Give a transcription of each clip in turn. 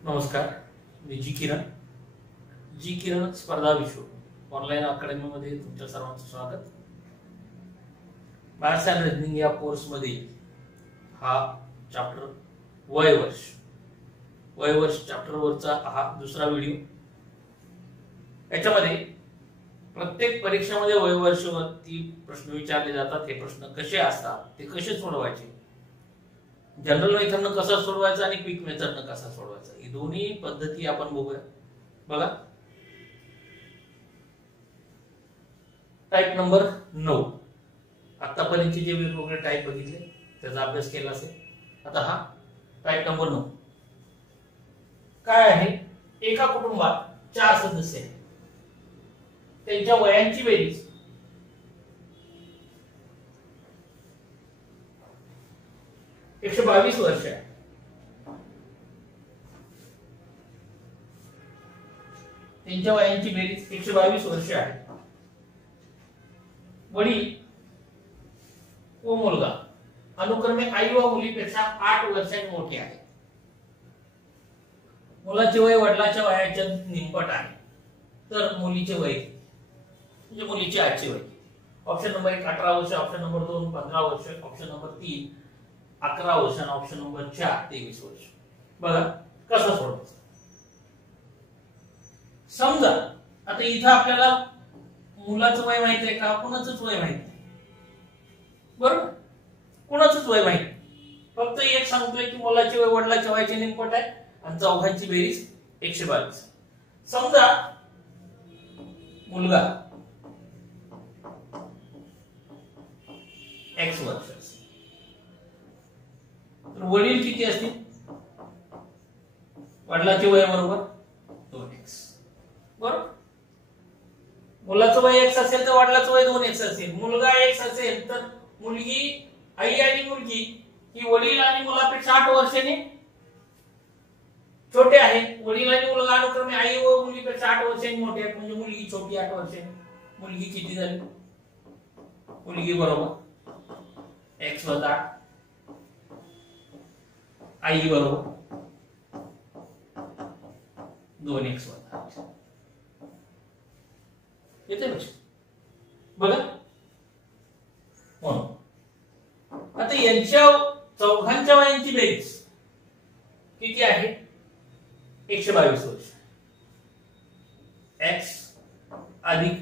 नमस्कार, मी जी किरण स्पर्धा विश्व ऑनलाईन अकॅडमी मध्ये तुमच्या सर्वांचं स्वागत. मॅथ्स अँड रिझनिंग या कोर्स मध्ये हा चॅप्टर वयवर्ष चॅप्टर वरचा हा दुसरा व्हिडिओ. याच्यामध्ये प्रत्येक परीक्षेमध्ये वयवर्षावरती प्रश्न विचारले जातात. हे प्रश्न कसे असतात, ते कसे सोडवायचे, जनरल मेथडनं कसा सोडवायचा आणि क्विक मेथडनं कसा सोडवायचा, ही दोन्ही पद्धती आपण बघूया. बघा, टाइप नंबर 9. आतापर्यंतचे जे वेगवेगळे टाइप बघितले त्याचा अभ्यास केला असेल. आता हा टाइप नंबर 9 काय आहे? एका कुटुंबात 4 सदस्य आहेत. त्यांच्या वयांची बेरीज 122 वर्ष आहे. त्यांच्या वयांची बेरीज 122 वर्ष आहे. वडील व मुलगा अनुक्रमे आई व मुलीपेक्षा 8 वर्षांनी मोठे आहे. मुलाचे वय वडिलाच्या वयाच्या निमपट आहे. तर मुलीचे वय म्हणजे मुलीचे आजचे वय. ऑप्शन नंबर 1 18 वर्ष, ऑप्शन नंबर 2 15 वर्ष, ऑप्शन नंबर 3 11 वर्ष आणि ऑप्शन नंबर 4 23 वर्ष. बघा कसं सोडवायचं. समजा आता इथं आपल्याला मुलाचं वय माहिती आहे का, कुणाचंच वय माहिती नाही, बरोबर? कुणाचंच वय माहिती, फक्त एक सांगतोय की मुलाचे वय वडिलाच्या वयाचे निमपट आहे आणि चौघांची बेरीज 122. समजा मुलगा x वर्ष असेल, तर वडील किती असतील? वडिलाचे वय बरोबर 2x, बरोबर? मुलाचं वय x असेल तर वडिलाचं वय 2x असेल. मुलगा x असेल तर मुलगी, आई आणि मुलगी ही वडील आणि मुलापेक्षा 8 वर्षांनी छोटे आहेत. वडील आणि मुलगा अनुक्रमे आई व मुलीपेक्षा 8 वर्षांनी मोठे आहेत. म्हणजे मुलगी छोटी 8 वर्षांनी. मुलगी किती झाली? मुलगी बरोबर x + 8, आई बरोबर 2x + 8. येते लक्षात? बघा, आता यांच्या चौघांच्या वयांची बेरीज किती आहे? 122 वर्ष. x अधिक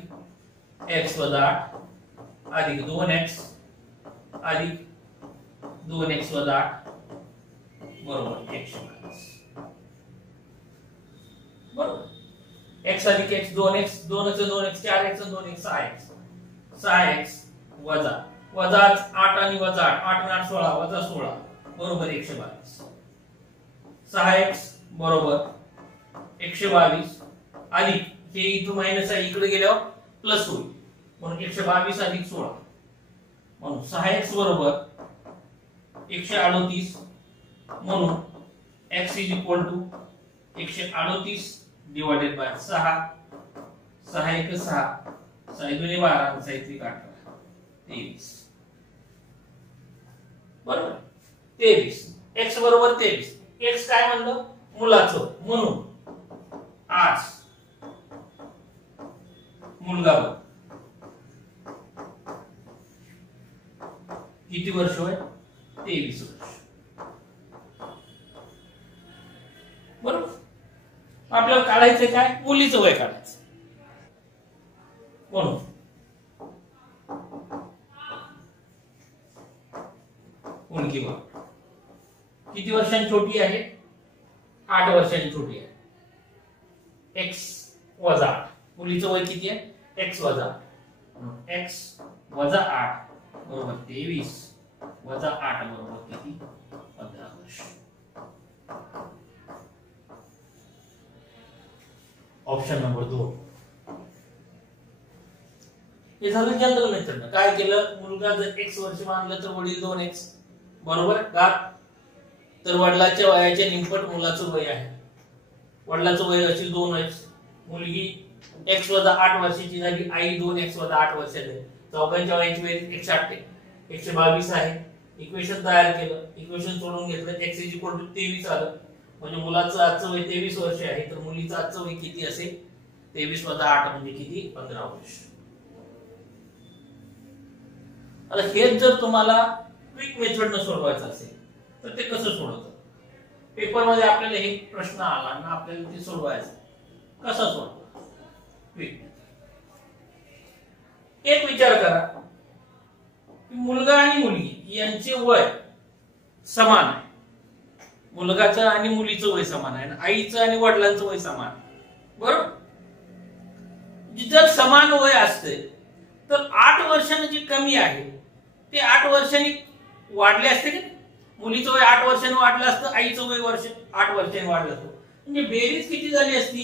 x + 8 अधिक 2x अधिक 2x + 8 बरोबर 122. बरोबर. x अधिक x 2x, 2 + 2x 4x आणि 2x 6x. 6x वजा 8 आणि वजा 8 आणि 8 16 वजा 16 बरोबर 122. 6x बरोबर 122 अधिक हे इथं मायनस आहे, इकडे गेल्यावर प्लस होईल म्हणून 122 अधिक 16 म्हणून 6x बरोबर 138 म्हणून x = 138 डिवाइडेड बाय 6. 6 × 1 = 6, 6 × 2 = 12, 6 × 3 = 18, 23. बरोबर 23. x बरोबर 23. x काय म्हणलं? मुलाचं. म्हणून आज मुलगा किती वर्ष होय? 23 वर्ष. बरोबर. आपल्याला काढायचं काय? मुलीचं वय काढायचं. म्हणून मुलगी बरोबर किती वर्षांनी छोटी आहे? 8 वर्षांनी छोटी आहे. x + 8. मुलीचं वय किती आहे? x + 8. x + 8 बरोबर 23 + 8 बरोबर किती? 15 वर्ष. Option number 2. हे झालं जनरल मेथड. काय केलं? मुलगा जर x वर्ष मानलं तर वडील 2x बरोबर का? तर वडिलाच्या वयाच्या निमपट मुलाचं वय आहे. वडिलाचं वय असेल 2x, मुलगी x + 8 वर्षाची झाली, आई 2x + 8 वर्षाची. चौघांच्या वयाची बेरीज 122 आहे. इक्वेशन तयार केलं, इक्वेशन सोडून घेतलं, x = 23 आलं. म्हणजे मुलाचं आजचं वय 23 वर्ष आहे तर मुलीचं आजचं वय किती असेल 23 + 8 म्हणजे किती 15 वर्ष. आता हेच जर तुम्हाला क्विक मेथडने सोडवायचं असेल तर ते कसं सोडवतं. पेपर मध्ये आपल्याला हे प्रश्न आला आणि आपल्याला ते सोडवायचं कसं सोडवतो क्विक. एक विचार करा की मुलगा आणि मुलगी यांचे वय समान आहे. मुलगाचं आणि मुलीचं वय समान आहे, आईचं आणि वडिलांचं वय समान आहे. बरोबर. जर समान वय असते तर 8 वर्षांनी जे कमी आहे ते 8 वर्षांनी वाढले असते की. मुलीचं वय 8 वर्षांनी वाढलं असतं, आईचं वय 8 वर्षांनी वाढलं असतं. म्हणजे बेरीज किती झाली असती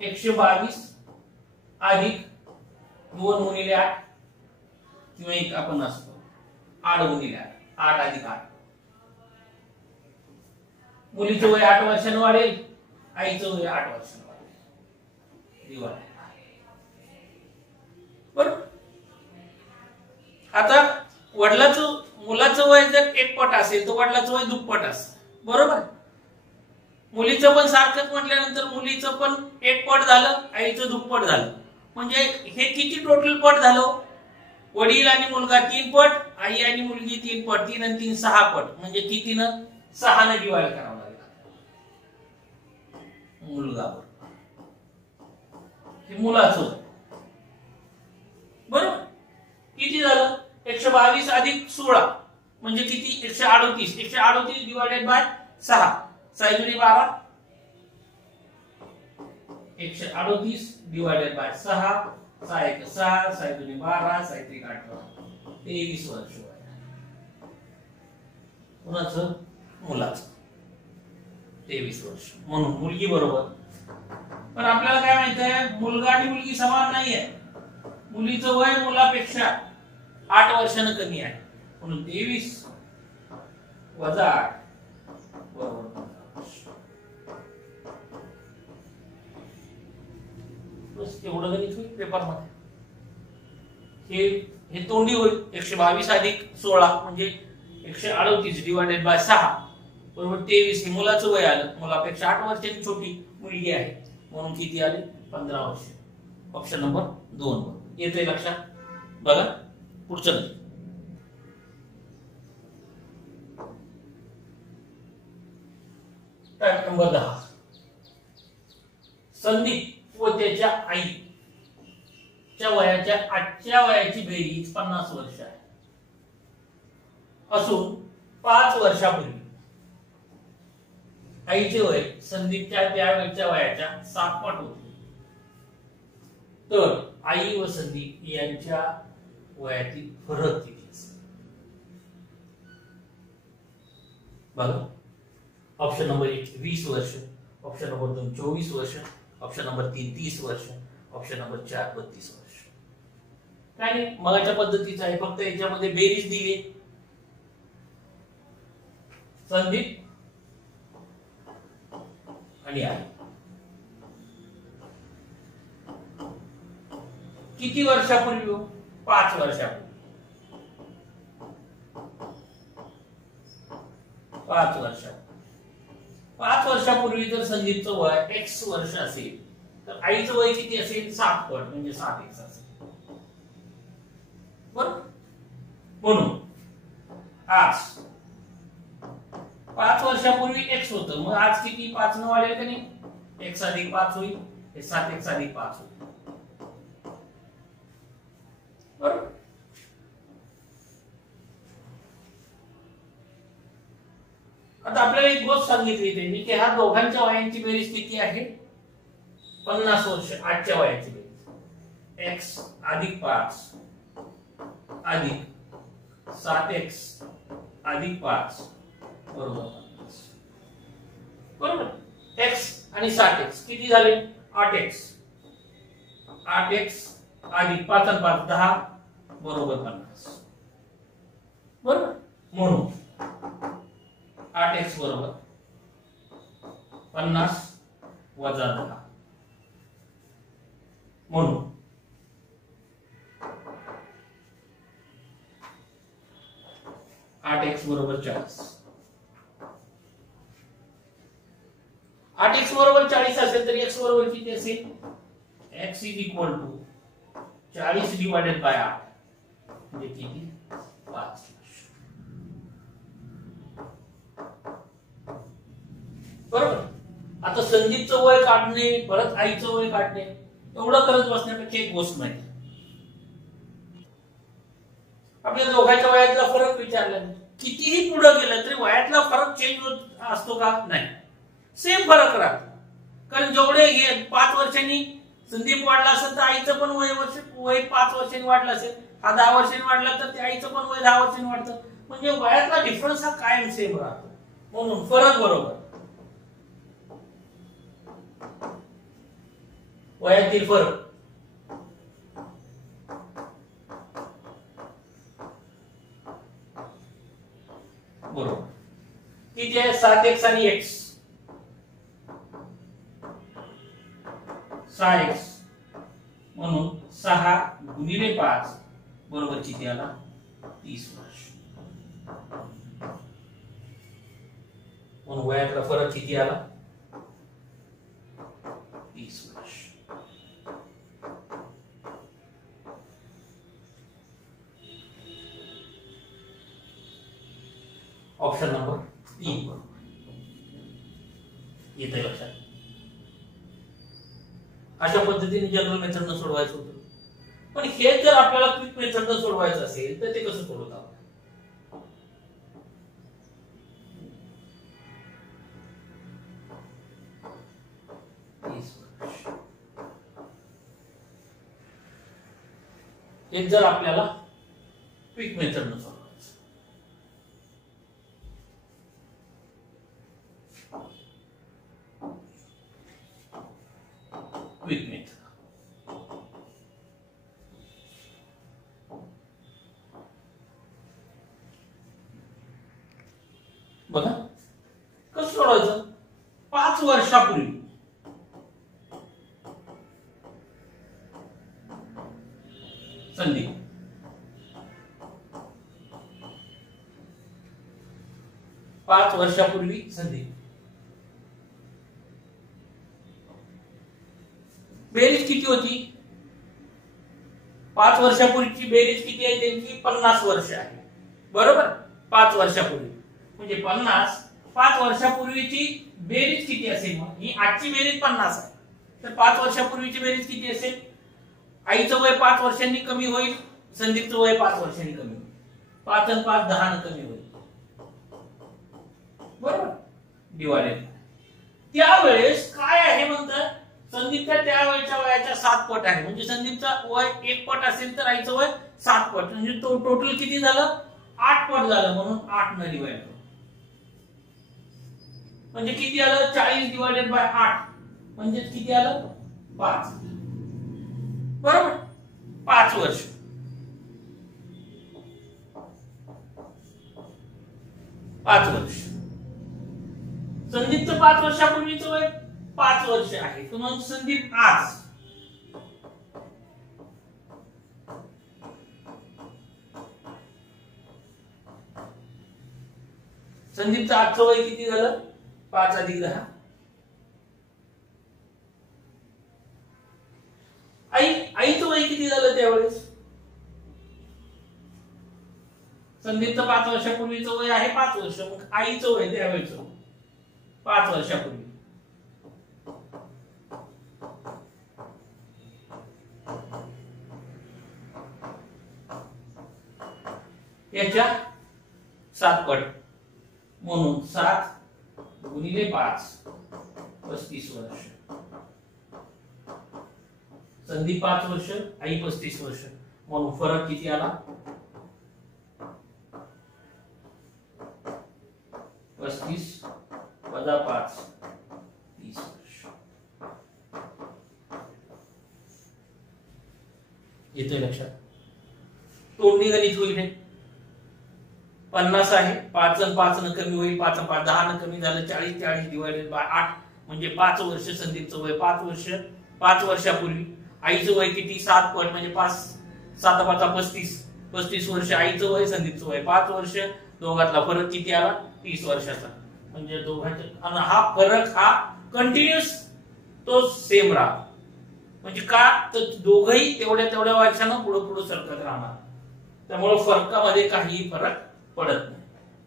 122 अधिक 2 गुणिले 8 किंवा एक आपण असतो 8 गुणिले 8 अधिक 8. मुलीचं वय 8 वर्षांनी वाढेल, आईचं वय 8 वर्षांनी वाढेल. बरोबर. आता मुलाचं वय जर 1 पट असेल तर वडिलाचं वय दुप्पट असेल. बरोबर. मुलीचं पण सारखंच म्हटल्यानंतर मुलीचं पण 1 पट झालं, आईचं दुप्पट झालं. म्हणजे हे किती टोटल पट झालं. वडील आणि मुलगा 3 पट, आई आणि मुलगी 3 पट, 3 आणि 3 6 पट. म्हणजे कितीनं 6 ने डिवाइड करावं लागेल मुलगावर. हे मुलाचं बरोबर. किती झालं 122 अधिक 16 म्हणजे किती 138. 138 डिवाइडेड बाय 6 6 × 12. 138 डिवाइडेड बाय 6 6 × 6 6 × 12 6 × 18 23 वर्ष. कुणाचं मुलाचं 23 वर्ष. म्हणून मुलगी बरोबर. पण आपल्याला काय माहित आहे मुलगा आणि मुलगी समान नाहीये. मुलीचं वय मुलापेक्षा 8 वर्षांनी कमी आहे. म्हणून 23 - 8 बरोबर 15. बस एवढं गणित होईल पेपर मध्ये. हे तोंडी होईल. 122 अधिक 16 म्हणजे 138 डिवाइडेड बाय 6 बरोबर 23. हे मुलाचं वय आलं. मुलापेक्षा 8 वर्षांनी छोटी मुलगी आहे म्हणून किती आले 15 वर्ष. ऑप्शन नंबर 2 येते लक्षात. बघा पुढचं टाइप नंबर 10. संदीप व त्याच्या आईच्या वयाच्या आजच्या वयाची बेरीज 50 वर्ष आहे असून 5 वर्षापूर्वी आईचे वय संदीपच्या त्यावेळच्या वयाच्या 7 पट होते. तर आई व संदीप यांच्या वयातील फरक किती असेल. बघा ऑप्शन नंबर 1 20 वर्ष, ऑप्शन नंबर 2 24 वर्ष, ऑप्शन नंबर 3 30 वर्ष, ऑप्शन नंबर 4 32 वर्ष. काय नाही मगाच्या पद्धतीचं आहे, फक्त याच्यामध्ये बेरीज दिली. संदीप आणि आई किती वर्षापूर्वी 5 वर्षापूर्वी. 5 वर्षापूर्वी 5 वर्षापूर्वी जर संदीपचं वय x वर्ष असेल तर आईचं वय किती असेल 7 पट म्हणजे 7x असेल. बरोबर. म्हणून आज 5 वर्षापूर्वी x होतं मग आज किती 5 न वाढेल का नाही x अधिक 5 होईल. हे 7x अधिक 5 होईल. बरोबर. आता आपल्याला एक गोष्ट सांगितली त्यांनी की ह्या दोघांच्या वयांची बेरीज किती आहे 50 वर्ष. आजच्या वयाची बेरीज x अधिक 5 अधिक 7x अधिक 5 बरोबर 50. बरोबर. x आणि 7x किती झाले 8x. 8x अधिक 5 आणि 5 10 बरोबर 50. बरोबर. म्हणून 8x बरोबर 50 वजा 10 म्हणून 8x बरोबर 40. 8x बरोबर 40 असेल तर x बरोबर किती असेल? x is equal to 40 divided by 8 म्हणजे किती? 5. बरोबर. आता संदीपचं वय काढणे परत आईचं वय काढणे एवढं करत बसण्यापेक्षा एक गोष्ट नाही, आपल्या दोघांच्या वयातला फरक विचारला, कितीही पुढे गेलं तरी वयातला फरक चेंज होत असतो का? नाही, सेम फरक राहतो. कारण जेवढे 5 वर्षांनी संदीप वाढला असेल तर आईचं पण वय 5 वर्षांनी वाढलं असेल, हा 10 वर्षांनी वाढला तर ते आईचं पण वय 10 वर्षांनी वाढतं. म्हणजे वयातला डिफरन्स हा कायम सेम राहतो, म्हणून फरक बरोबर. वयातील फरक बरोबर किती आहे? 7x आणि x. 6x म्हणून 6 गुणिले 5 बरोबर किती आला? 30 वर्ष. म्हणून वयातला फरक किती आला? 30 वर्ष. ऑप्शन नंबर 3 बरोबर. येते लक्षात. अशा पद्धतीने जनरल मेथडनं सोडवायचं होतं. पण हे जर आपल्याला क्विक मेथडनं सोडवायचं असेल तर ते कसं सोडवतात? हे जर आपल्याला क्विक मेथडनं सोडवायचं, क्विक मेथड बघा कसं सोडवायचं. 5 वर्षापूर्वी संदीप 5 वर्षापूर्वी संदीप बेरीज किती होती? 5 वर्षापूर्वीची बेरीज किती आहे त्यांची? 50 वर्ष आहे. बरोबर. 5 वर्षापूर्वी म्हणजे 50. 5 वर्षापूर्वीची बेरीज किती असेल? मग ही आजची बेरीज 50 आहे, तर 5 वर्षापूर्वीची बेरीज किती असेल? आईचं वय 5 वर्षांनी कमी होईल, संदीपचं वय 5 वर्षांनी कमी होईल. 5 आणि 5 10 ने कमी होईल. बरोबर. डिवाइडेड. त्यावेळेस काय आहे म्हणतात? संदीपच्या त्यावेळेच्या वयाच्या 7 पट आहे. म्हणजे संदीपचं वय 1 पट असेल तर आईचं वय 7 पट. म्हणजे टोटल किती झालं? 8 पट झालं. म्हणून 8 ने डिवाइड करू. म्हणजे किती आलं? 40 डिवाइडेड बाय 8 म्हणजे किती आलं? 5. बरोबर. 5 वर्ष. 5 वर्ष. संदीपचं 5 वर्षापूर्वीचं वय 5 वर्ष आहे. तर मग संदीप आज संदीपचं आजचं वय किती झालं? 5 अधिक 10. आईचं वय किती झालं त्यावेळेस? संदीपचं 5 वर्षापूर्वीचं वय आहे 5 वर्ष. मग आईचं वय त्यावेळेस 5 वर्षापूर्वी याच्या 7 पट. म्हणून 7 गुणिले 5 35 वर्ष. संदीप 5 वर्ष, आई 35 वर्ष. म्हणून फरक किती आला? 35 वजा 5 30 वर्ष. येतोय लक्षात? तोडणी गणित होईल. 50 आहे, 5 आणि 5 न कमी होईल, 5 आणि 5 10 न कमी झालं, 40 40 डिवाइडेड बाय 8 म्हणजे 5 वर्ष. संदीपचं वय 5 वर्ष. 5 वर्षापूर्वी आईचं वय किती? 7 पट म्हणजे 5 7 5 35 35 वर्ष आईचं वय, संदीपचं वय 5 वर्ष. दोघातला फरक किती आला? 30 वर्षाचा. म्हणजे दोघांच्या आणि हा फरक हा कंटिन्युअस तो सेम राहतो. म्हणजे का तर दोघंही तेवढ्या वर्षानं पुढे सरकत राहणार, त्यामुळे फरकामध्ये काही फरक पडत नाही.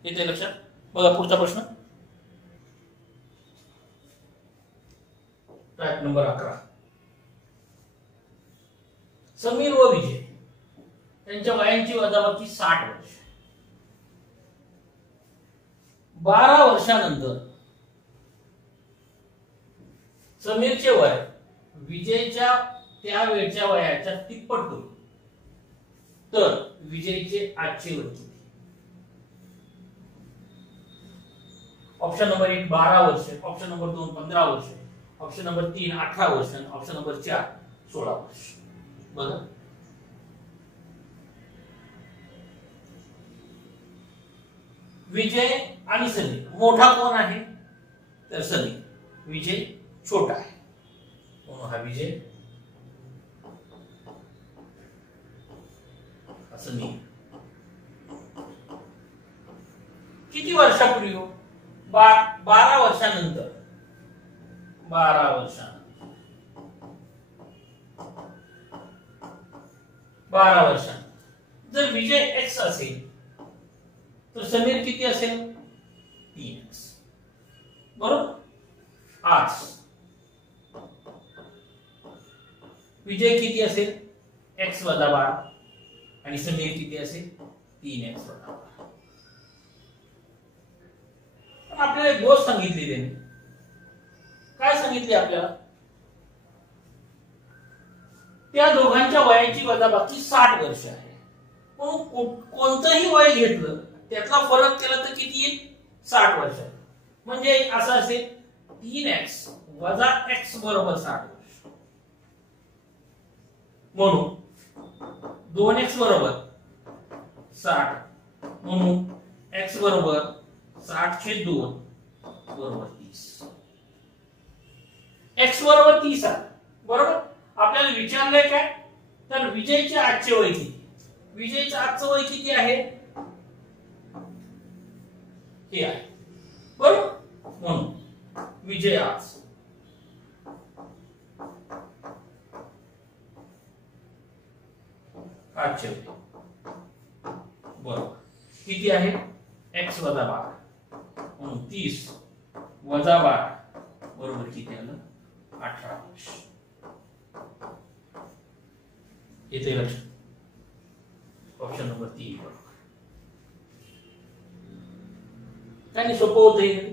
येते लक्षात. बघा पुढचा प्रश्न, टाइप नंबर 11. समीर व विजय त्यांच्या वयांची वजाबाकी 60 वर्ष. 12 वर्षानंतर समीरचे वय विजयच्या त्या वेळच्या वयाच्या तिप्पट होईल, तर विजयचे आजचे वय किती? ऑप्शन नंबर 1 12 वर्ष, ऑप्शन नंबर 2 15 वर्ष, ऑप्शन नंबर 3 18 वर्ष, ऑप्शन नंबर 4 16 वर्ष. बघा विजय आणि सनी मोठा कोण आहे? तर सनी. विजय छोटा आहे. हा विजय सनी. किती वर्षापूर्वी हो? 12 वर्षानंतर. 12 वर्षानंतर 12 वर्षानंतर जर विजय एक्स असेल तर समीर किती असेल? 3x. बरोबर. आज विजय किती असेल? x वजा 12 आणि समीर किती असेल? 3x वजा 12. आपल्याला एक गोष्ट सांगितली त्यांनी. काय सांगितले आपल्याला? त्या दोघांच्या वयाची वजाबाकी 60 वर्ष आहे. कोणतंही वय घेतलं त्यातला फरक केला तर किती येईल? 60 वर्ष. म्हणजे असं असेल 3x वजा x बरोबर 60 वर्ष. म्हणून 2x बरोबर 60, म्हणून x बरोबर 60/2 बरोबर 30. x बरोबर 30 आहे. बरोबर. आपल्याला विचारलंय काय? तर विजयचे आजचे वय किती? विजयचं आजचं वय किती आहे? हे आहे. बरोबर. म्हणून विजय आज आजचे वय बरोबर किती आहे? x वजा 12, म्हणून 30 वजा 12 बरोबर किती आलं? 18 वर्ष. येते लक्षात. ऑप्शन नंबर 3 बरोबर. काही सोपं होतं.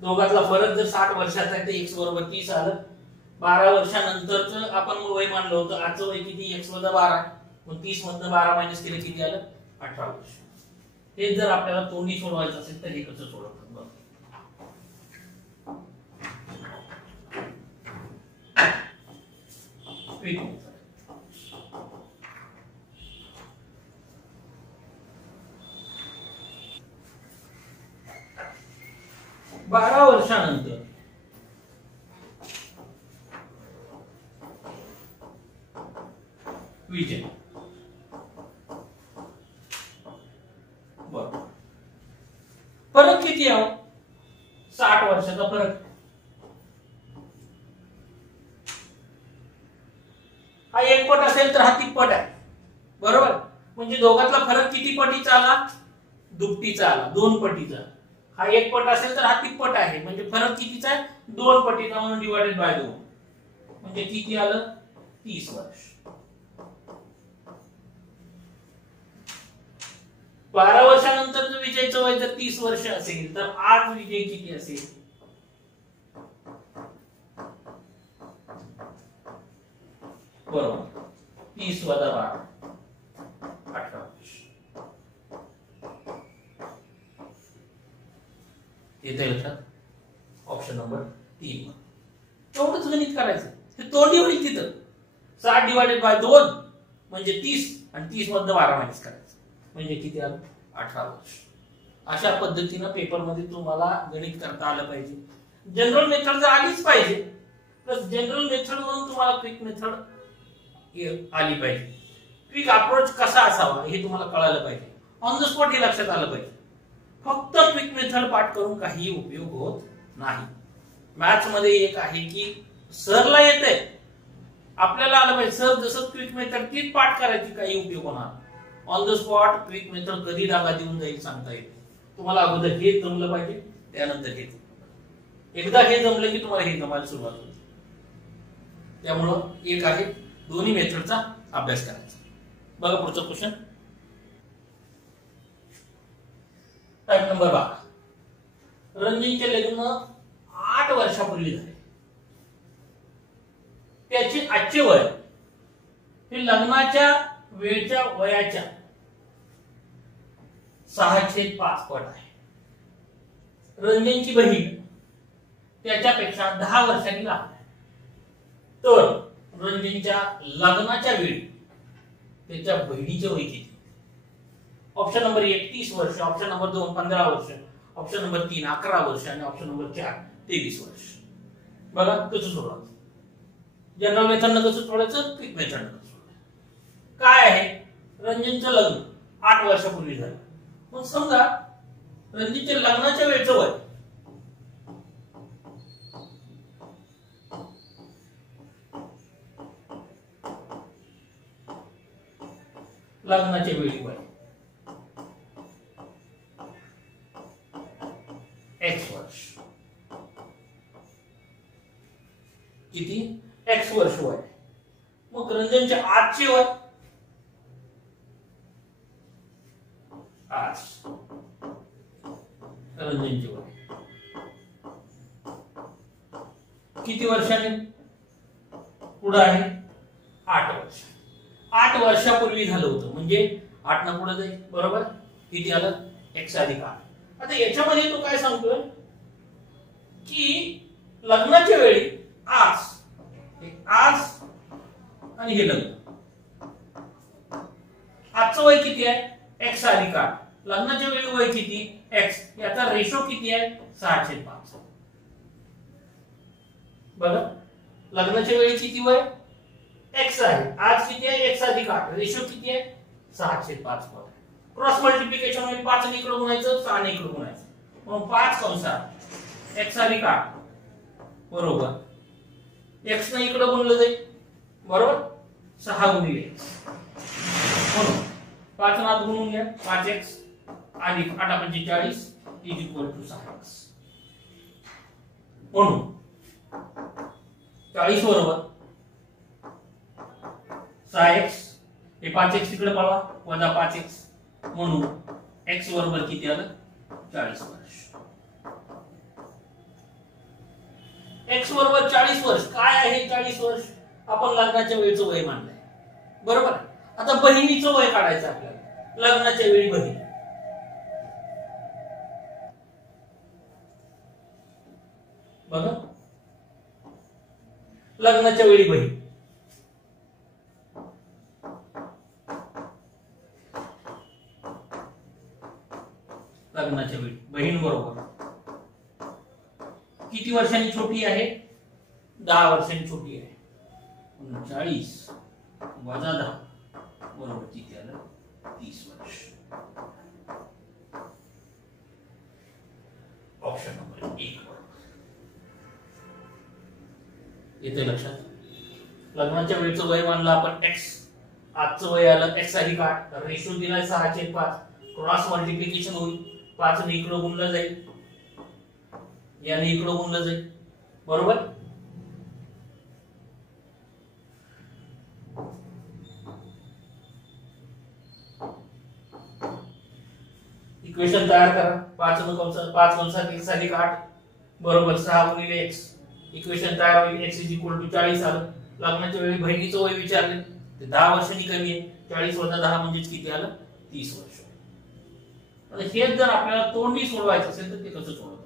दोघांचा फरक जर 60 वर्षाचा आहे तर x बरोबर 30 आलं. 12 वर्षानंतरच आपण वय मानलं होतं. आजचं वय किती? x वजा 12, मग 30 मधनं 12 मायनस केले किती आलं? 18 वर्ष. हे जर आपल्याला तोंडी सोडवायचं असेल तर हे कसं सोडवतात? बघ 12 वर्षानंतर विजय बरोबर. फरक किती आहे? 60 वर्षाचा फरक. हा एक पट असेल तर हा तिप्पट आहे. बरोबर. म्हणजे दोघातला फरक किती पटीचा आला? दुपटीचा आला, 2 पटीचा. हा एक पट असेल तर हा तिप्पट आहे. म्हणजे फरक कितीचा आहे? 2 पटीचा, म्हणून डिवाइडेड बाय 2. म्हणजे किती आलं? 30 वर्ष. 12 वर्षानंतर जर विजयचं वय जर 30 वर्ष असेल तर आज विजय किती असेल? बरोबर 30 वजा 12 18 वर्ष. येते लक्षात. Option number 3. एवढंच गणित करायचं. हे तोंडी होईल तिथं. 60 डिवाइडेड बाय 2 म्हणजे 30 आणि 30 मधनं 12 मायनस करायचं म्हणजे किती आलं? 18 वर्ष. अशा पद्धतीने पेपर मध्ये तुम्हाला गणित करता आलं पाहिजे. जनरल मेथड जर आलीच पाहिजे, प्लस जनरल मेथड म्हणून तुम्हाला क्विक मेथड आली पाहिजे. क्विक अप्रोच कसा असावा हे तुम्हाला कळायला पाहिजे. ऑन द स्पॉट हे लक्षात आलं पाहिजे. फक्त क्विक मेथड पाठ करून काही उपयोग होत नाही. मॅथ्स मध्ये एक आहे की सरला येते, आपल्याला आलं पाहिजे. सर जसं क्विक मेथड तीच पाठ करायची, काही उपयोग होणार. On the spot quick method कधी डागा देऊन जाईल सांगता येईल. तुम्हाला अगोदर हे जमलं पाहिजे, त्यानंतर हे. एकदा हे जमलं की तुम्हाला हे जमायला सुरुवात होते. त्यामुळं एक आहे दोन्ही मेथडचा अभ्यास करायचा. बघा पुढचा क्वेश्चन. Type number 12. रणजितचे लग्न 8 वर्षापूर्वी झाले. त्याचे आजचे वय हे लग्नाच्या वेळच्या वयाच्या 6/5 पट आहे. रणजितची बहीण त्याच्यापेक्षा 10 वर्षांनी लहान आहे. तर रणजितच्या लग्नाच्या वेळी त्याच्या बहिणीचे वय किती? ऑप्शन नंबर 1 30 वर्ष, ऑप्शन नंबर 2 15 वर्ष, ऑप्शन नंबर 3 11 वर्ष आणि ऑप्शन नंबर 4 23 वर्ष. बघा कसं सोडवायचं. जनरल मेथडनं कसं सोडवायचं, क्विक मेथडनं कसं सोडवायचं. काय आहे, रणजितचं लग्न 8 वर्षापूर्वी झालं. मग समजा रणजितच्या लग्नाच्या वेळचं वय लग्नाच्या वेळी वय x वर्ष. किती? x वर्ष वय. मग रणजितचे आजचे वय आज रणजितचे वय किती वर्षाने पुढे आहे? 8 वर्ष. 8 वर्षापूर्वी झालं होतं म्हणजे 8 न पुढे जाईल. बरोबर. किती आलं? x अधिक 8. आता याच्यामध्ये तो काय सांगतोय की लग्नाच्या वेळी आज आणि हे लग्न, आजचं वय किती आहे? x अधिक 8. लग्नाच्या वेळी वय किती? x. याचा रेशो किती आहे? 6/5. बघा लग्नाच्या वेळी किती वय? x आहे. आज किती आहे? x अधिक 8. रेशो किती आहे? 6/5. क्रॉस मल्टिप्लिकेशन होईल. 5 ने इकडे गुणायचं, 6 ने इकडे गुणायचं. मग 5 कंसात x अधिक 8 बरोबर x ने इकडे गुणलं जाईल. बरोबर. 6 गुणिले म्हणून 5 नात गुणून घ्या. 5x अधिक 8 = 40 = 6x. म्हणून 40 बरोबर 6x. हे 5x तिकडे पळवा, वजा 5x. म्हणून x बरोबर किती आलं? 40 वर्ष. x बरोबर 40 वर्ष. काय आहे 40 वर्ष? आपण लग्नाच्या वेळेचं वय मानलंय. बरोबर. आता बहिणीचं वय काढायचं आपल्याला. लग्नाच्या वेळी बहीण बघा, लग्नाच्या वेळी बहीण लग्नाच्या वेळी बहीण बरोबर किती वर्षांनी छोटी आहे? 10 वर्षांनी छोटी आहे. 40 वजा 10 बरोबर किती आलं? 30 वर्ष. ऑप्शन नंबर 1 बरोबर. येते लक्षात. लग्नाच्या वेळेचं वय मानलं आपण x. आजचं वय आलं x अधिक 8. रेशो दिलाय 6/5. क्रॉस मल्टिप्लिकेशन होईल. 5 ने इकडे गुणलं जाईल, याने इकडे गुणलं जाईल. बरोबर. इक्वेशन तयार करा. 5 कंसात x अधिक 8 बरोबर 6 गुणिले x. इक्वेशन तयार होईल. x = 40 आलं. लग्नाच्या वेळी बहिणीचं वय विचारले, ते 10 वर्षांनी कमी आहे. 40 वजा 10 म्हणजे किती आलं? 30 वर्ष. हेच जर आपल्याला तोंडी सोडवायचं असेल तर ते कसं सोडवतो?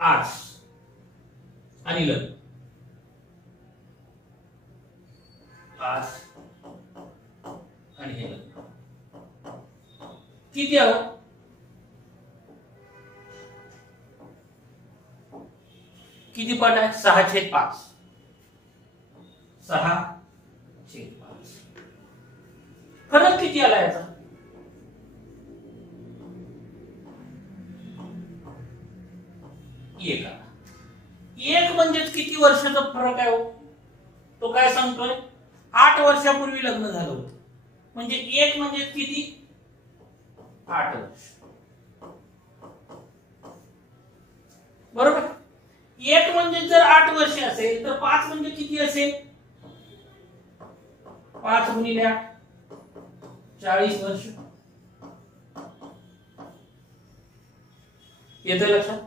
आज आणि लग्न. आज आणि हे लग्न किती आलं? किती पट आहे 6/5. 6/5. फरक किती आला याचा? एक आला. एक म्हणजेच किती वर्षाचा फरक आहे हो? तो काय सांगतोय 8 वर्षापूर्वी लग्न झालं होतं. म्हणजे एक म्हणजे किती 8 वर्ष. बरोबर. एक म्हणजे जर 8 वर्ष असेल तर 5 म्हणजे किती असेल? 5 गुणिले 8 40 वर्ष. येतं लक्षात?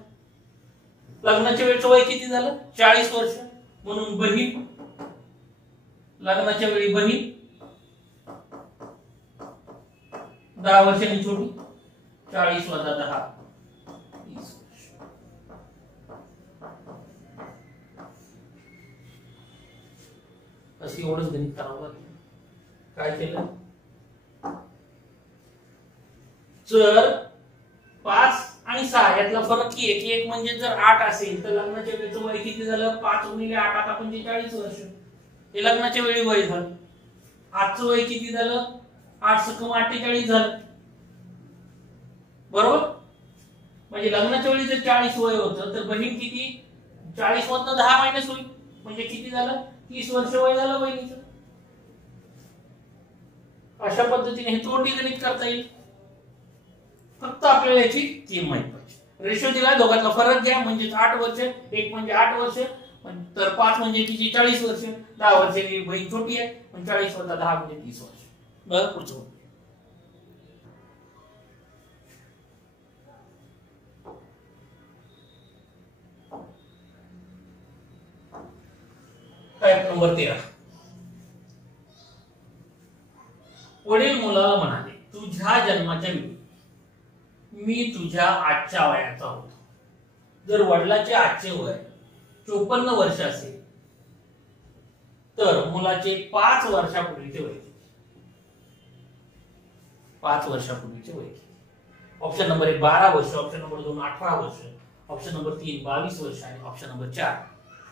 लग्नाच्या वेळचं वय किती झालं 40 वर्ष. म्हणून बहीण लग्नाच्या वेळी बहीण 10 वर्षांनी छोटी. 40 + 10 30 वर्ष. असं एवढंच गणित करावं लागलं. काय केलं? जर 5 आणि 6 यातला फरक एक म्हणजे जर 8 असेल तर लग्नाच्या वेळेचं वय किती झालं 5 गुणिले 8 आता 45 वर्ष. हे लग्नाच्या वेळी वय झालं. आजचं वय किती झालं 8 + 48 झालं. बरोबर. म्हणजे लग्नाच्या वेळी जर 40 वय होतं तर बहीण किती 40 मधनं 10 मायनस होईल म्हणजे किती झालं 30 वर्ष वय झालं बहिणीचं. अशा पद्धतीने हे तोंडी गणित करता येईल. फक्त आपल्याला याची किंमत माहिती पाहिजे. रेशो दिला दोघांचा फरक घ्या म्हणजे 8 वर्ष. एक म्हणजे 8 वर्ष तर 5 म्हणजे किती 40 वर्ष. 10 वर्षाची बहीण छोटी आहे पण 40 + 10 म्हणजे 30 वर्ष. बरं पुढचं टाइप नंबर 13. वडील मुलाला म्हणाले तुझ्या जन्माच्या वेळी मी तुझ्या आजच्या वयाचा होतो. जर वडिलाचे आजचे वय 54 वर्ष असेल तर मुलाचे 5 वर्षापूर्वीचे वय किती? 5 वर्षापूर्वीचे वय किती? ऑप्शन नंबर 1 12 वर्ष, ऑप्शन नंबर 2 18 वर्ष, ऑप्शन नंबर 3 22 वर्ष आणि ऑप्शन नंबर 4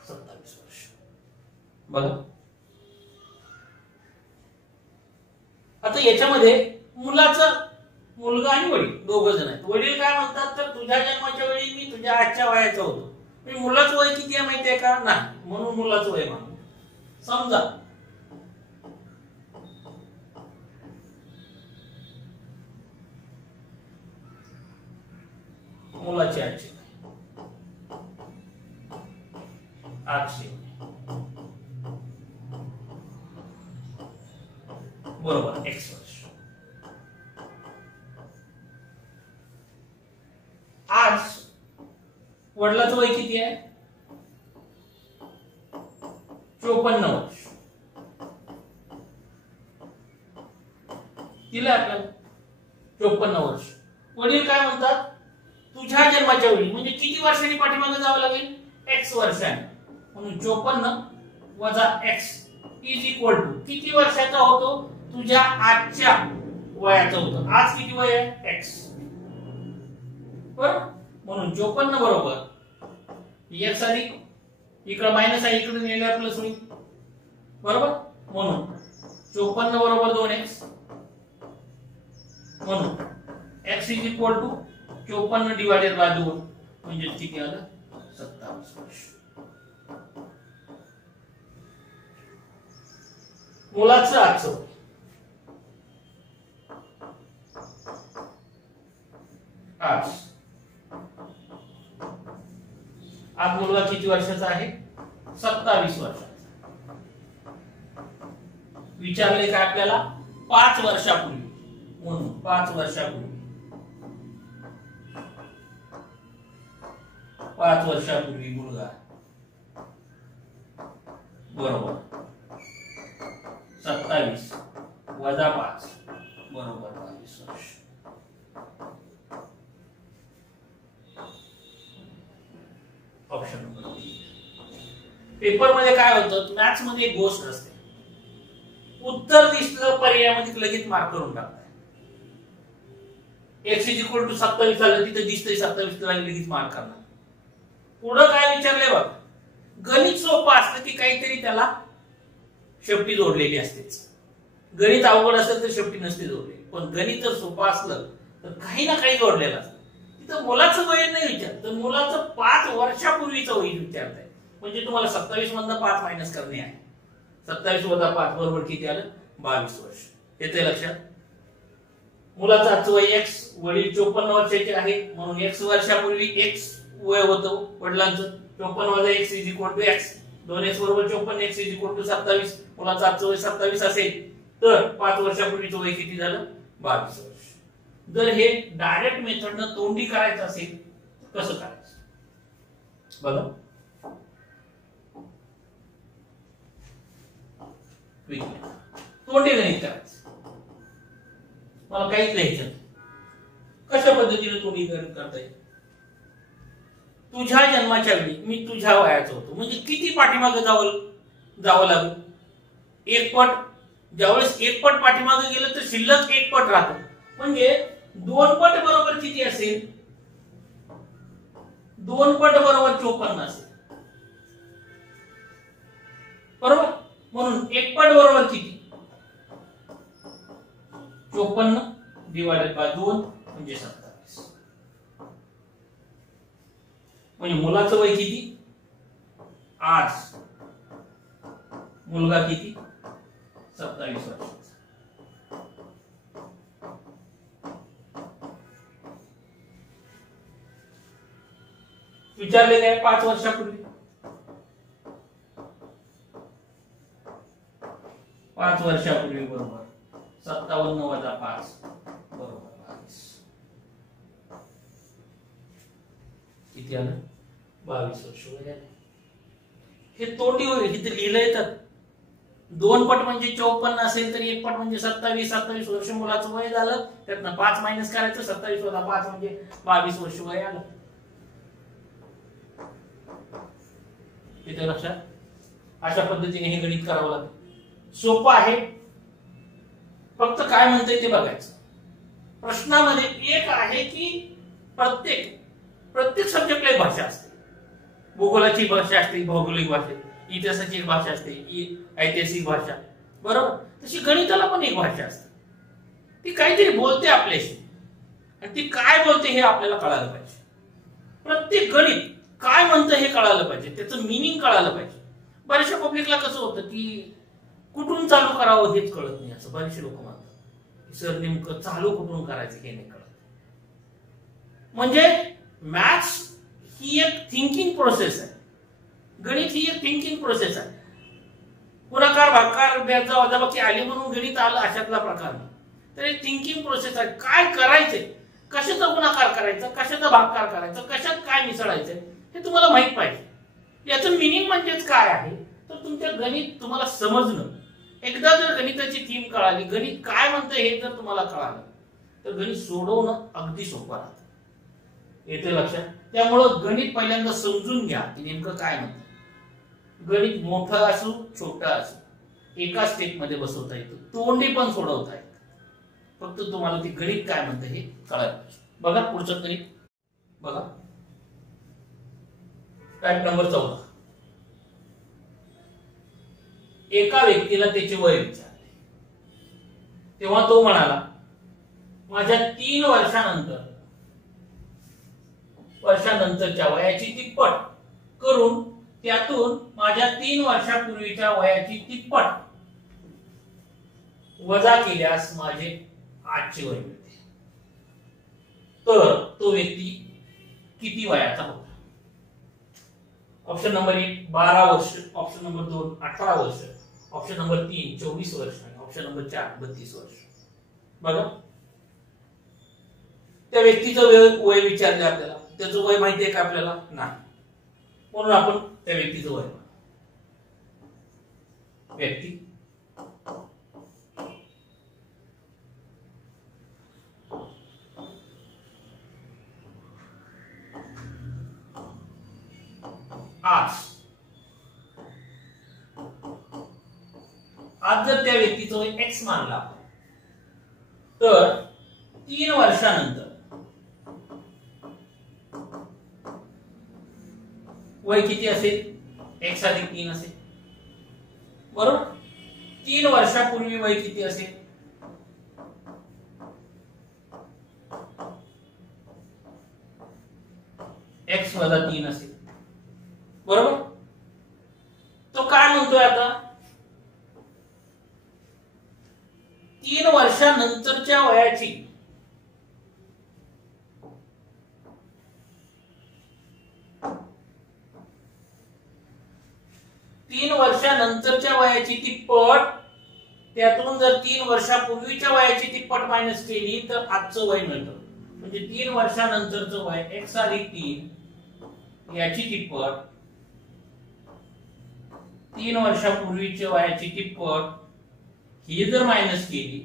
27 वर्ष. बघा आता याच्यामध्ये मुलाचं मुलगा आणि वडील दोघ जण आहेत. वडील काय म्हणतात तर तुझ्या जन्माच्या वेळी मी तुझ्या आजच्या वयाचा होतो. मुलाचं वय किती आहे माहितीये का? नाही. म्हणून मुलाचं वय मानू. समजा मुलाचे आजचे बरोबर x वर्ष. आज वडिलाचं वय किती आहे 54 वर्ष. दिलं आपल्याला 54 वर्ष. वडील काय म्हणतात तुझ्या जन्माच्या वेळी म्हणजे किती वर्षांनी पाठीमागे जावं लागेल x वर्षांनी. म्हणून 54 - x = किती वर्षाचा होतो तुझ्या आजच्या वयाचा होतो. आज किती वय आहे x. बरोबर. म्हणून 54 बरोबर x अधिक इकडे मायनस आहे इकडून नेल्यावर प्लस होईल. बरोबर. म्हणून 54 बरोबर 2x. म्हणून x = 54 डिवायडेड बाय 2 म्हणजे किती आलं 27 वर्ष. मुलाचं आजचं आज मुलगा किती वर्षाचा आहे 27 वर्षाचा. विचारले काय आपल्याला 5 वर्षापूर्वी. म्हणून 5 वर्षापूर्वी 5 वर्षापूर्वी मुलगा बरोबर 27 - 5 बरोबर 22 वर्ष. Option number 3. पेपर मध्ये काय होतं मॅथ्स मध्ये एक गोष्ट असते उत्तर दिसलं पर्यायामध्ये लगेच मार्क करून टाकताय. x = 27 झालं तिथे दिसतंय 27 लगेच मार्क करणार. पुढे काय विचारलंय बघ गणित सोपं असतं की काहीतरी त्याला शेपटी जोडलेली असतेच. गणित अवघड असेल तर शेपटी नसते जोडलेली, पण गणित जर सोपं असलं तर काही ना काही जोडलेलं असतं. तिथं मुलाचं वय नाही विचारत, तर मुलाचं 5 वर्षापूर्वीचं वय विचारताय. म्हणजे तुम्हाला 27 मधनं 5 मायनस करणे आहे. 27 वजा 5 बरोबर किती आलं? 22 वर्ष. येते लक्षात? मुलाचं आजचं वय x, वडील 54 वर्षाचे आहे, म्हणून x वर्षापूर्वी x वय होतं वडिलांचं. 54 वजा x is equal to x. 2x बरोबर 54, x इज इक्वल टू 27. मुलाचं आजचं वय 27 असेल तर 5 वर्षापूर्वीचं वय किती झालं? 22 वर्ष. जर हे डायरेक्ट मेथडनं तोंडी करायचं असेल तर कसं करायचं बघा. तोंडी गणित करायचं, मला काहीच लिहायचं नाही. कशा पद्धतीने तोंडी गणित करता येईल? तुझ्या जन्माच्या वेळी मी तुझ्या वयाचा होतो, म्हणजे किती पाठीमागे जावं लागेल? 1 पट. ज्यावेळेस 1 पट पाठीमागे गेलं तर शिल्लक 1 पट राहतं, म्हणजे 2 पट बरोबर किती असेल? 2 पट बरोबर 54 असेल, बरोबर. म्हणून 1 पट बरोबर किती? 54 डिवायडेड बाय 2 म्हणजे 27. म्हणजे मुलाचं वय किती? आज मुलगा किती? 27 वर्ष. विचारले काय 5 वर्षापूर्वी? 5 वर्षापूर्वी बरोबर 57 वजा 5 बरोबर 22. किती आलं? 22 वर्ष वय आले. हे तोंडी होईल, इथे लिहिलं येतात. 2 पट म्हणजे 54 असेल तर 1 पट म्हणजे 27 वर्ष मुलाचं वय झालं. त्यातनं 5 मायनस करायचं, 27 वजा 5 म्हणजे 22 वर्ष वय आलं. इथे लक्षात? अशा पद्धतीने हे गणित करावं लागेल. सोपं आहे, फक्त काय म्हणतंय ते बघायचं. प्रश्नामध्ये एक आहे की प्रत्येक सब्जेक्टला एक भाषा असते. भूगोलाची भाषा असते, भौगोलिक भाषा, इतिहासाची एक भाषा असते, ऐतिहासिक भाषा, बरोबर. तशी गणिताला पण एक भाषा असते. ती काहीतरी बोलते आपल्याशी, आणि ती काय बोलते हे आपल्याला कळायला पाहिजे. प्रत्येक गणित काय म्हणतं हे कळायला पाहिजे, त्याचं मिनिंग कळायला पाहिजे. बऱ्याचशा पब्लिकला कसं होतं की कुठून चालू करावं हेच कळत नाही. असं बरेचसे लोक म्हणतात, सर नेमकं चालू कुठून करायचं हे नाही कळत. म्हणजे मॅथ्स ही एक थिंकिंग प्रोसेस आहे. गणित ही एक थिंकिंग प्रोसेस आहे. गुणाकार, भागाकार, बेरजा, वजाबाकी आले म्हणून गणित आलं अशातला प्रकार नाही. तर एक थिंकिंग प्रोसेस आहे. काय करायचंय, कशाचा गुणाकार करायचा, कशाचा भागाकार करायचा, कशात काय मिसळायचंय हे तुम्हाला माहित पाहिजे. याचं मिनिंग म्हणजेच काय आहे, तर तुमच्या गणित तुम्हाला समजणं. एकदा जर गणिताची थीम कळाली, गणित काय म्हणतं हे जर तुम्हाला कळालं, तर गणित सोडवणं अगदी सोपं राहतं. येते लक्षात? त्यामुळं गणित पहिल्यांदा समजून घ्या की नेमकं काय म्हणतं. गणित मोठं असो छोटं असो एका स्टेप मध्ये बसवता येतं, तोंडी पण सोडवता येतं. फक्त तुम्हाला ते गणित काय म्हणतं हे कळायला पाहिजे. बघा पुढचं गणित बघा. Type number 14. एका व्यक्तीला त्याचे वय विचारले, तेव्हा तो म्हणाला माझ्या 3 वर्षानंतरच्या वयाची तिप्पट करून त्यातून माझ्या 3 वर्षापूर्वीच्या वयाची तिप्पट वजा केल्यास माझे आजचे वय मिळते. तर तो व्यक्ती किती वयाचा होता? ऑप्शन नंबर 1 12 वर्ष, ऑप्शन नंबर 2 18 वर्ष, ऑप्शन नंबर 3 24 वर्ष आणि ऑप्शन नंबर 4 32 वर्ष. बघा त्या व्यक्तीचं वय विचारले आपल्याला, त्याचं वय माहिती आहे का आपल्याला? नाही. म्हणून आपण त्या व्यक्तीचं वय व्यक्ती आज जर त्या व्यक्तीचं वय एक्स मानला तर 3 वर्षानंतर वय किती असेल? x अधिक 3 असेल. बरोबर. 3 वर्षापूर्वी वय किती असेल? x वजा 3 असेल. बरोबर. तो काय म्हणतोय आता? 3 वर्षानंतरच्या वयाची 3 वर्षानंतरच्या वयाची तिप्पट, त्यातून जर 3 वर्षापूर्वीच्या वयाची तिप्पट मायनस केली तर आजचं वय मिळतं. म्हणजे 3 वर्षानंतरचं वय x अधिक 3 याची तिप्पट, 3 वर्षापूर्वीच्या वयाची तिप्पट ही जर मायनस केली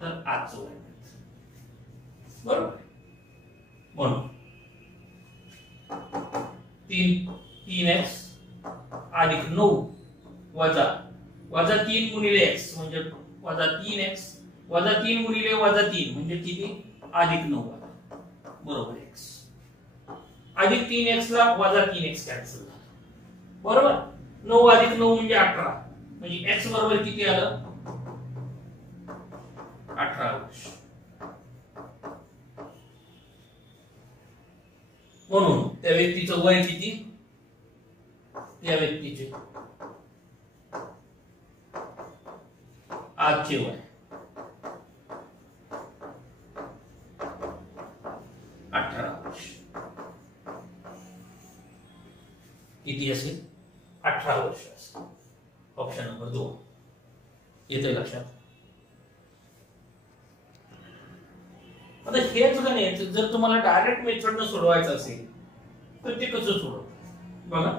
तर आजचं वय मिळतं. बरोबर. म्हणून 3x अधिक 9 वजा 3 गुणिले x म्हणजे वजा 3x वजा 3 गुणिले वजा 3 म्हणजे किती? अधिक 9 बरोबर x. अधिक 3x ला वजा 3x कॅन्सल झाला. बरोबर. 9 अधिक 9 म्हणजे 18 म्हणजे x बरोबर किती आलं? 18 वर्ष. म्हणून त्या व्यक्तीचं वय किती? त्या व्यक्तीचे आजचे वय 18 वर्ष. किती असेल? 18 वर्ष असेल. ऑप्शन नंबर 2 येते लक्षात. आता हेच गणित जर तुम्हाला डायरेक्ट मेथडने सोडवायचं असेल तर ते कसं सोडवतात बघा.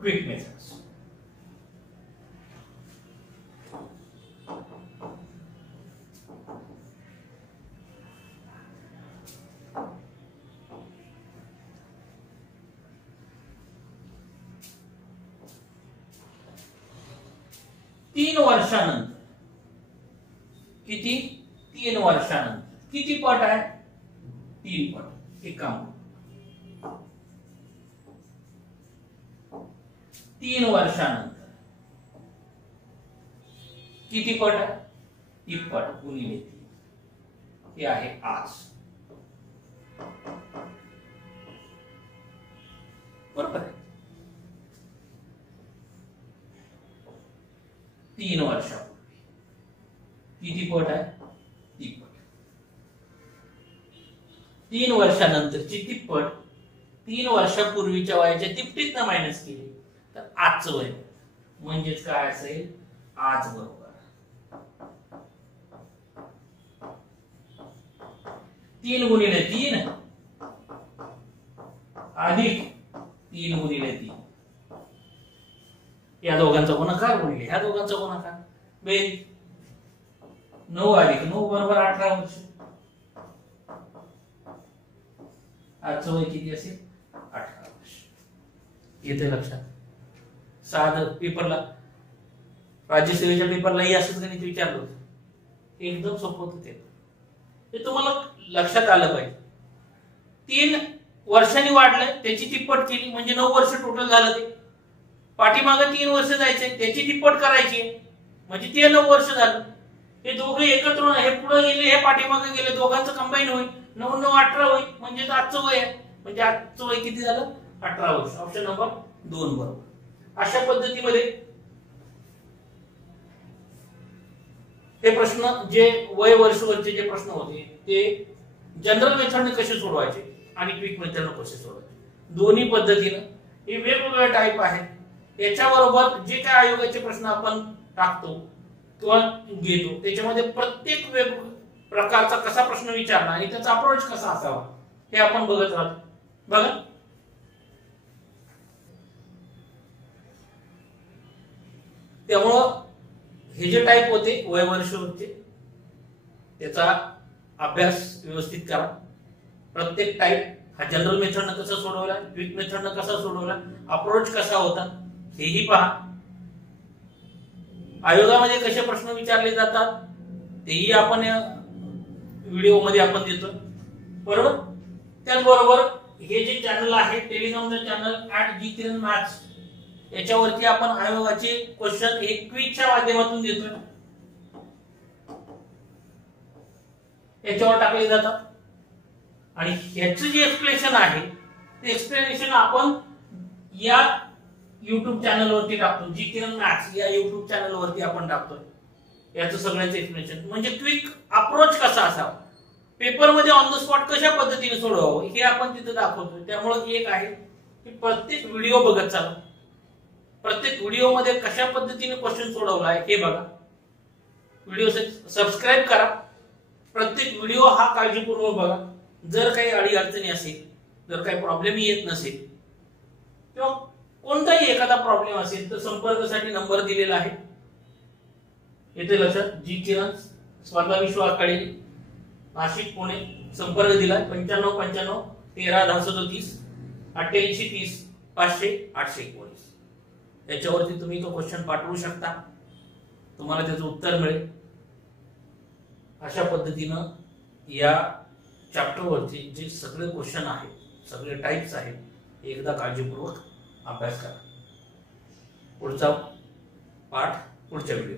Quick methods. तीन वर्षानंतर किती? 3 वर्षानंतर किती पट आहे? 3 पट. एक काम 3 वर्षानंतर किती पट आहे? 3 पट गुणिले 3 हे आहे आज. बरोबर आहे. 3 वर्षापूर्वी किती पट आहे? 3 पट. 3 वर्षानंतरची तिप्पट 3 वर्षापूर्वीच्या वयाच्या तिप्पटीतनं मायनस केली तर आजचं वय म्हणजेच काय असेल? आज बरोबर 3 गुणिले 3 अधिक 3 गुणिले 3 या दोघांचा गुणाकार गुणिले ह्या दोघांचा गुणाकार बेरीज 9 अधिक 9 बरोबर 18 वर्ष. आजचं वय किती असेल? 18 वर्ष. येते लक्षात. साधं पेपरला राज्यसेवेच्या पेपरलाही असंच गणित विचारलं होतं. एकदम सोपं होतं ते तुम्हाला लक्षात आलं पाहिजे. 3 वर्षांनी वाढलं त्याची तिप्पट केली म्हणजे 9 वर्ष टोटल झालं. ते पाठीमागे 3 वर्ष जायचे त्याची तिप्पट करायची म्हणजे ते 9 वर्ष झालं. हे दोघे एकत्र हे पुढे गेले हे पाठीमागे गेले दोघांचं कंबाईन होईल 9 9 18 होईल म्हणजे आजचं वय आहे. म्हणजे आजचं वय किती झालं? 18 वर्ष. ऑप्शन नंबर 2 बरोबर. अशा पद्धतीमध्ये हे प्रश्न जे वय वर्षवरचे जे प्रश्न होते ते जनरल मेथडने कसे सोडवायचे आणि क्विक मेथडने कसे सोडवायचे दोन्ही पद्धतीने हे वेगवेगळे टाइप आहेत. याच्याबरोबर जे काय आयोगाचे प्रश्न आपण टाकतो किंवा घेतो त्याच्यामध्ये प्रत्येक प्रकारचा कसा प्रश्न विचारला आणि त्याचा अप्रोच कसा असावा हे आपण बघत राहतो. बघा त्यामुळं हे जे टाइप होते वय वर्ष होते त्याचा अभ्यास व्यवस्थित करा. प्रत्येक टाइप हा जनरल मेथडनं कसा सोडवला, क्विक मेथडनं कसा सोडवला, अप्रोच कसा होता हेही पहा. आयोगामध्ये कसे प्रश्न विचारले जातात तेही आपण व्हिडिओ मध्ये आपण देतो. बरोबर. त्याचबरोबर हे जे चॅनल आहे टेलिग्रामचं चॅनल @gkiranmaths, याच्यावरती आपण आयोगाचे क्वेश्चन हे क्विजच्या माध्यमातून देतोय, याच्यावर टाकले जातात. आणि ह्याचं जे एक्सप्लेनेशन आहे ते एक्सप्लेनेशन आपण या YouTube चॅनलवरती टाकतो, जी किरण मॅथ्स या YouTube चॅनलवरती आपण टाकतोय. याचं सगळ्यांचं एक्सप्लेनेशन म्हणजे क्विक अप्रोच कसा असावा, पेपरमध्ये ऑन द स्पॉट कशा पद्धतीने सोडवावं हे आपण तिथे दाखवतोय. त्यामुळे एक आहे की प्रत्येक व्हिडिओ बघत चाला, प्रत्येक व्हिडिओ मध्ये कशा पद्धतीने क्वेश्चन सोडवला आहे हे बघा. व्हिडिओ सबस्क्राईब करा, प्रत्येक व्हिडिओ हा काळजीपूर्वक बघा. जर काही अडीअडचणी असेल, जर काही प्रॉब्लेम येत नसेल किंवा कोणताही एखादा प्रॉब्लेम असेल तर संपर्कासाठी नंबर दिलेला आहे, येथे लक्षात. जी किरण स्पर्धा विश्व आखाडे नाशिक पुणे, संपर्क दिला 9595 13 1037 88 30 500 819. याच्यावरती तुम्ही तो क्वेश्चन पाठवू शकता, तुम्हाला त्याचं उत्तर मिळेल. अशा पद्धतीनं या चॅप्टरवरती जे सगळे क्वेश्चन आहेत, सगळे टाइप्स आहेत, एकदा काळजीपूर्वक अभ्यास करा. पुढचा पाठ पुढच्या व्हिडिओ.